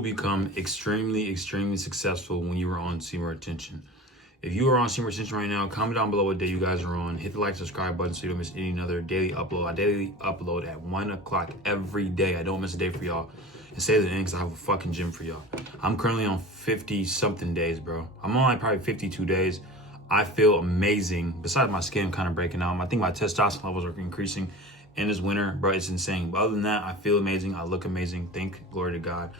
Become extremely successful when you are on semen retention. If you are on semen retention right now, comment down below what day you guys are on. Hit the like, subscribe button so you don't miss any other daily upload. I daily upload at 1 o'clock every day. I don't miss a day for y'all. And stay to the end because I have a fucking gym for y'all. I'm currently on 50 something days, bro. I'm on like probably 52 days. I feel amazing. Besides my skin kind of breaking out, I think my testosterone levels are increasing in this winter, bro. It's insane. But other than that, I feel amazing. I look amazing. Thank glory to God.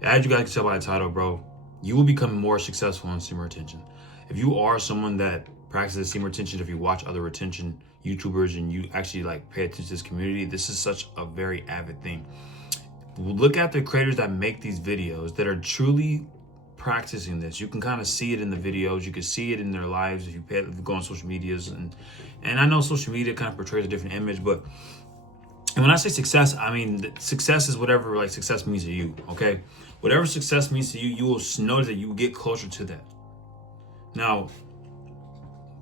As you guys can tell by the title, bro, you will become more successful in semen retention. If you are someone that practices semen retention, if you watch other retention YouTubers and you actually like pay attention to this community, this is such a very avid thing. Look at the creators that make these videos that are truly practicing this. You can kind of see it in the videos. You can see it in their lives if you go on social medias. And I know social media kind of portrays a different image, but when I say success, I mean success is whatever like success means to you, okay? Whatever success means to you, you will notice that you will get closer to that. Now,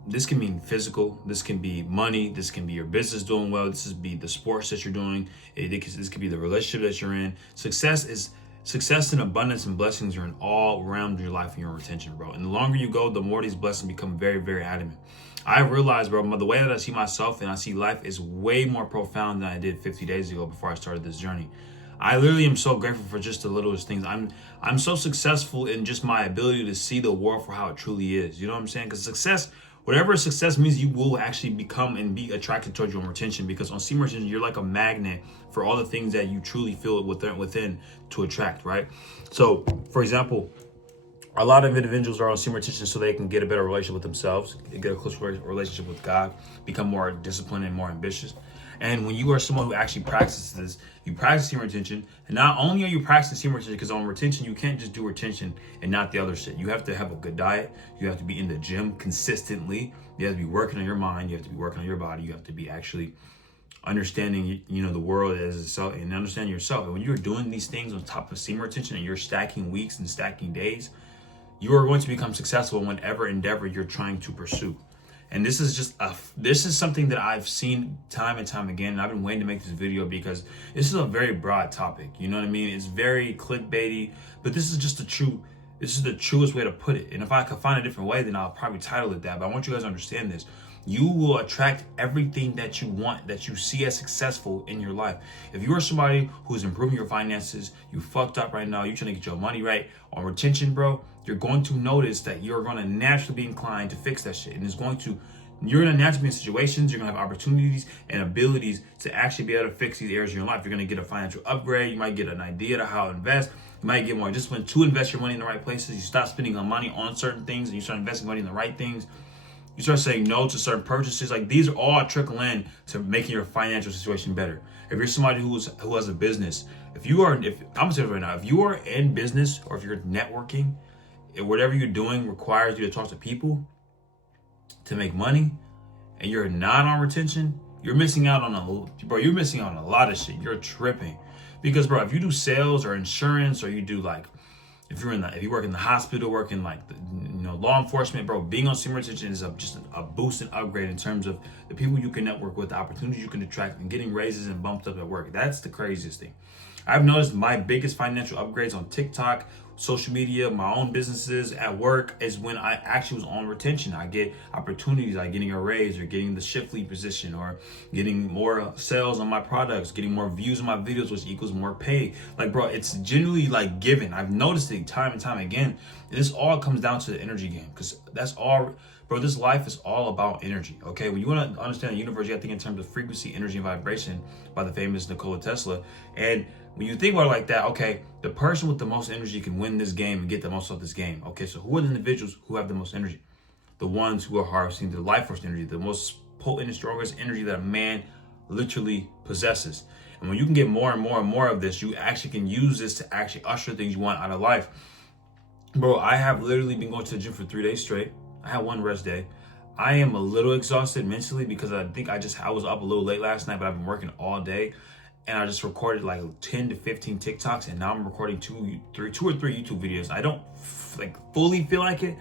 this can mean physical, this can be money, this can be your business doing well, this can be the sports that you're doing, this could be the relationship that you're in. Success and abundance and blessings are in all realms of your life and your retention, bro. And the longer you go, the more these blessings become very adamant. I realized, bro, the way that I see myself and I see life is way more profound than I did 50 days ago before I started this journey. I literally am so grateful for just the littlest things. I'm so successful in just my ability to see the world for how it truly is. You know what I'm saying? Because success, whatever success means, you will actually become and be attracted towards your own retention. Because on semen retention, you're like a magnet for all the things that you truly feel within to attract, right? So, for example, a lot of individuals are on semen retention so they can get a better relationship with themselves, get a closer relationship with God, become more disciplined and more ambitious. And when you are someone who actually practices this, you practice semen retention, and not only are you practicing semen retention, because on retention, you can't just do retention and not the other shit. You have to have a good diet. You have to be in the gym consistently. You have to be working on your mind. You have to be working on your body. You have to be actually understanding, the world as itself and understand yourself. And when you're doing these things on top of semen retention and you're stacking weeks and stacking days, you are going to become successful in whatever endeavor you're trying to pursue. And this is something that I've seen time and time again. And I've been waiting to make this video because this is a very broad topic. You know what I mean? It's very clickbaity, but this is the truest way to put it. And if I could find a different way, then I'll probably title it that. But I want you guys to understand this. You will attract everything that you want, that you see as successful in your life. If you are somebody who's improving your finances, you fucked up right now, you're trying to get your money right on retention, bro, you're going to notice that you're going to naturally be inclined to fix that shit. And you're going to naturally be in situations, you're going to have opportunities and abilities to actually be able to fix these areas in your life. You're going to get a financial upgrade. You might get an idea to how to invest. You might get more discipline to invest your money in the right places. You stop spending money on certain things and you start investing money in the right things. You start saying no to certain purchases. Like, these are all trickle in to making your financial situation better. If you're somebody who has a business, I'm gonna say it right now, if you are in business or if you're networking, whatever you're doing requires you to talk to people to make money, and you're not on retention, you're missing out on a lot of shit. You're tripping. Because, bro, if you do sales or insurance, or you do if you work in the hospital, work in law enforcement, bro, being on semen retention is just a boost and upgrade in terms of the people you can network with, the opportunities you can attract, and getting raises and bumped up at work. That's the craziest thing. I've noticed my biggest financial upgrades on TikTok, social media, my own businesses, at work, is when I actually was on retention. I get opportunities like getting a raise or getting the shift lead position or getting more sales on my products, getting more views on my videos, which equals more pay. Like, bro, it's genuinely given. I've noticed it time and time again. And this all comes down to the energy game, because that's all, bro, this life is all about energy, okay? When you want to understand the universe, you got to think in terms of frequency, energy, and vibration by the famous Nikola Tesla. And when you think about it like that, okay, the person with the most energy can win this game and get the most of this game. Okay, so who are the individuals who have the most energy? The ones who are harvesting the life force energy, the most potent and strongest energy that a man literally possesses. And when you can get more and more and more of this, you actually can use this to actually usher things you want out of life. Bro, I have literally been going to the gym for 3 days straight. I had one rest day. I am a little exhausted mentally because I think I was up a little late last night, but I've been working all day. And I just recorded 10 to 15 TikToks, and now I'm recording two or three YouTube videos. I don't fully feel like it,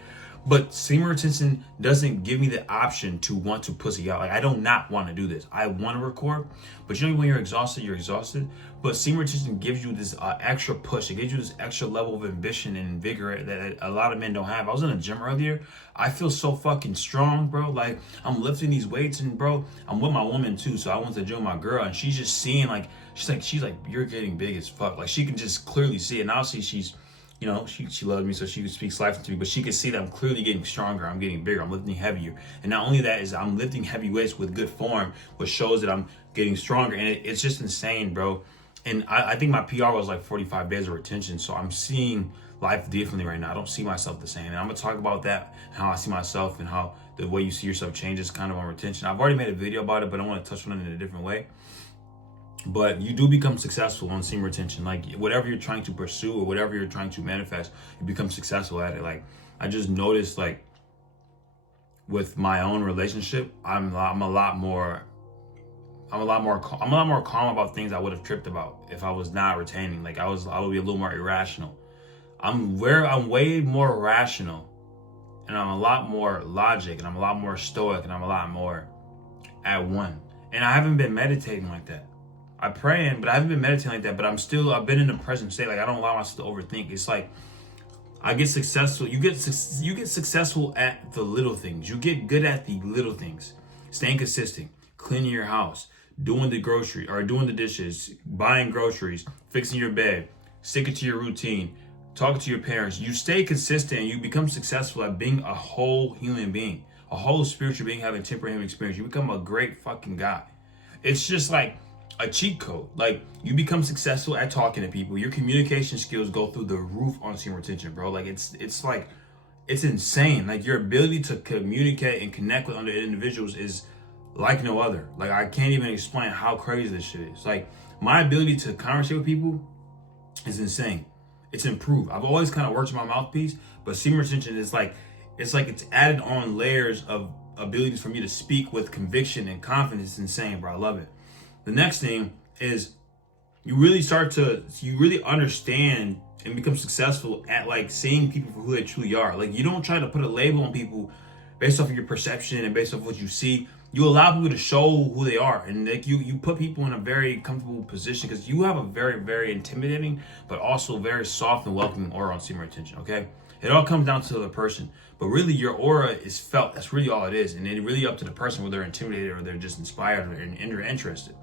But semen retention doesn't give me the option to want to pussy out. Like, I do not want to do this. I want to record, but you know, when you're exhausted, you're exhausted. But semen retention gives you this extra push. It gives you this extra level of ambition and vigor that a lot of men don't have. I was in the gym earlier. I feel so fucking strong, bro. Like, I'm lifting these weights, and bro, I'm with my woman too. So I went to the gym with my girl, and she's just seeing, like, she's like, you're getting big as fuck. Like, she can just clearly see it. And obviously she's, you know, she loves me, so she speaks life into me, but she can see that I'm clearly getting stronger, I'm getting bigger, I'm lifting heavier. And not only that, is I'm lifting heavy weights with good form, which shows that I'm getting stronger. And it's just insane, bro. And I think my PR was like 45 days of retention, so I'm seeing life differently right now. I don't see myself the same. And I'm gonna talk about that, how I see myself, and how the way you see yourself changes kind of on retention. I've already made a video about it, but I want to touch on it in a different way. But you do become successful on semen retention. Like, whatever you're trying to pursue or whatever you're trying to manifest, you become successful at it. Like, I just noticed, like, with my own relationship, I'm a lot more calm about things I would have tripped about if I was not retaining. Like, I would be a little more irrational. I'm way more rational, and I'm a lot more logic, and I'm a lot more stoic, and I'm a lot more at one. And I haven't been meditating like that. I praying, but I haven't been meditating like that. But I've been in the present state. Like, I don't allow myself to overthink. It's like, I get successful. You get successful at the little things. You get good at the little things. Staying consistent, cleaning your house, doing the dishes, buying groceries, fixing your bed, sticking to your routine, talking to your parents. You stay consistent, and you become successful at being a whole human being, a whole spiritual being, having temporary human experience. You become a great fucking guy. It's just like a cheat code. Like, you become successful at talking to people. Your communication skills go through the roof on semen retention, bro. Like, it's like, it's insane. Like, your ability to communicate and connect with other individuals is like no other. Like, I can't even explain how crazy this shit is. Like, my ability to conversate with people is insane. It's improved. I've always kind of worked with my mouthpiece, but semen retention is like, it's added on layers of abilities for me to speak with conviction and confidence. It's insane, bro. I love it. The next thing is you really understand and become successful at, like, seeing people for who they truly are. Like, you don't try to put a label on people based off of your perception and based off what you see. You allow people to show who they are, and like you put people in a very comfortable position, because you have a very, very intimidating but also very soft and welcoming aura on semen retention. Okay, it all comes down to the person, but really your aura is felt. That's really all it is, and it's really up to the person whether they're intimidated or they're just inspired or interested.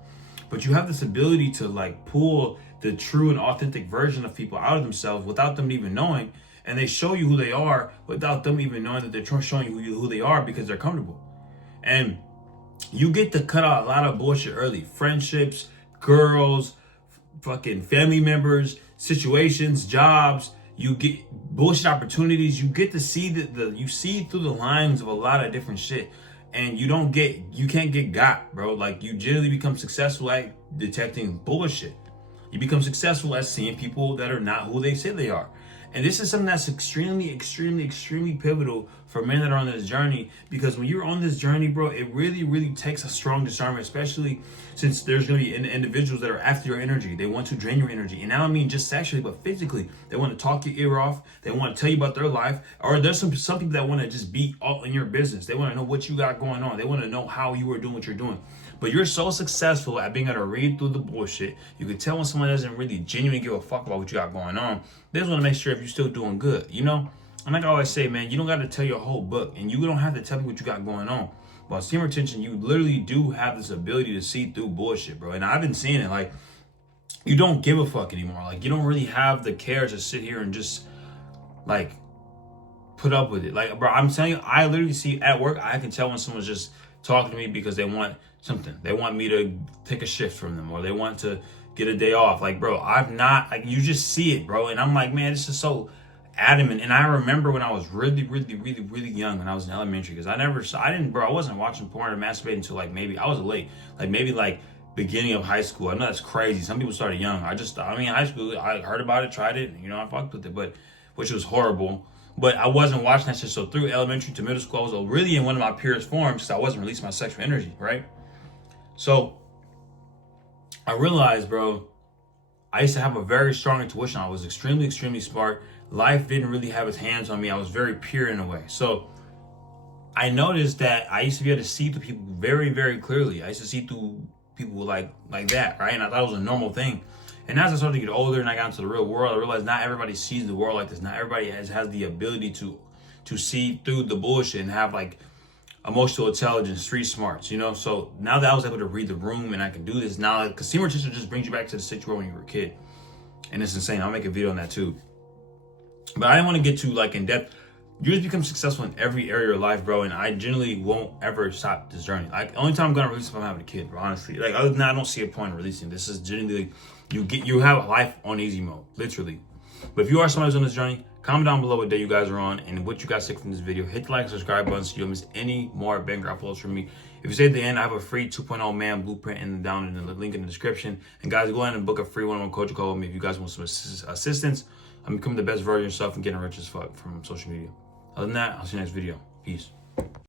But you have this ability to, like, pull the true and authentic version of people out of themselves without them even knowing. And they show you who they are without them even knowing that they're showing you who they are, because they're comfortable. And you get to cut out a lot of bullshit early. Friendships, girls, fucking family members, situations, jobs. You get bullshit opportunities. You get to see you see through the lines of a lot of different shit. And you can't get got, bro. Like, you generally become successful at detecting bullshit. You become successful at seeing people that are not who they say they are. And this is something that's extremely, extremely, extremely pivotal for men that are on this journey, because when you're on this journey, bro, it really, really takes a strong discernment, especially since there's going to be individuals that are after your energy. They want to drain your energy. And I don't mean just sexually, but physically. They want to talk your ear off. They want to tell you about their life. Or there's some people that want to just be all in your business. They want to know what you got going on. They want to know how you are doing what you're doing. But you're so successful at being able to read through the bullshit. You can tell when someone doesn't really genuinely give a fuck about what you got going on. They just want to make sure if you're still doing good, you know? And like I always say, man, you don't got to tell your whole book, and you don't have to tell me what you got going on. But semen retention, you literally do have this ability to see through bullshit, bro. And I've been seeing it. Like, you don't give a fuck anymore. Like, you don't really have the care to sit here and just, like, put up with it. Like, bro, I'm telling you, I literally see at work, I can tell when someone's just talking to me because they want something. They want me to take a shift from them, or they want to get a day off. Like, bro, you just see it, bro. And I'm like, man, this is so adamant. And I remember when I was really, really, really, really young, when I was in elementary, because I wasn't watching porn or masturbating until, like, maybe I was late, like maybe like beginning of high school. I know that's crazy. Some people started young. High school, I heard about it, tried it, I fucked with it, but which was horrible. But I wasn't watching that shit. So through elementary to middle school, I was really in one of my purest forms because I wasn't releasing my sexual energy, right? So I realized, bro, I used to have a very strong intuition. I was extremely, extremely smart. Life didn't really have its hands on me. I was very pure in a way. So I noticed that I used to be able to see through people very, very clearly. I used to see through people like that, right? And I thought it was a normal thing. And as I started to get older and I got into the real world, I realized not everybody sees the world like this. Not everybody has the ability to see through the bullshit and have like emotional intelligence, street smarts, you know? So now that I was able to read the room and I can do this now, because semen retention just brings you back to the situation when you were a kid. And it's insane. I'll make a video on that too. But I didn't want to get too like in depth. You just become successful in every area of your life, bro. And I generally won't ever stop this journey. Like, only time I'm gonna release if I'm having a kid, bro, honestly. Like, other than that, I don't see a point in releasing. This is generally you have life on easy mode, literally. But if you are somebody who's on this journey, comment down below what day you guys are on and what you guys take from this video. Hit the like and subscribe button so you don't miss any more banger uploads from me. If you stay at the end, I have a free 2.0 man blueprint down in the link in the description. And guys, go ahead and book a free one-on-one coaching call with me if you guys want some assistance. I'm becoming the best version of yourself and getting rich as fuck from social media. Other than that, I'll see you next video. Peace.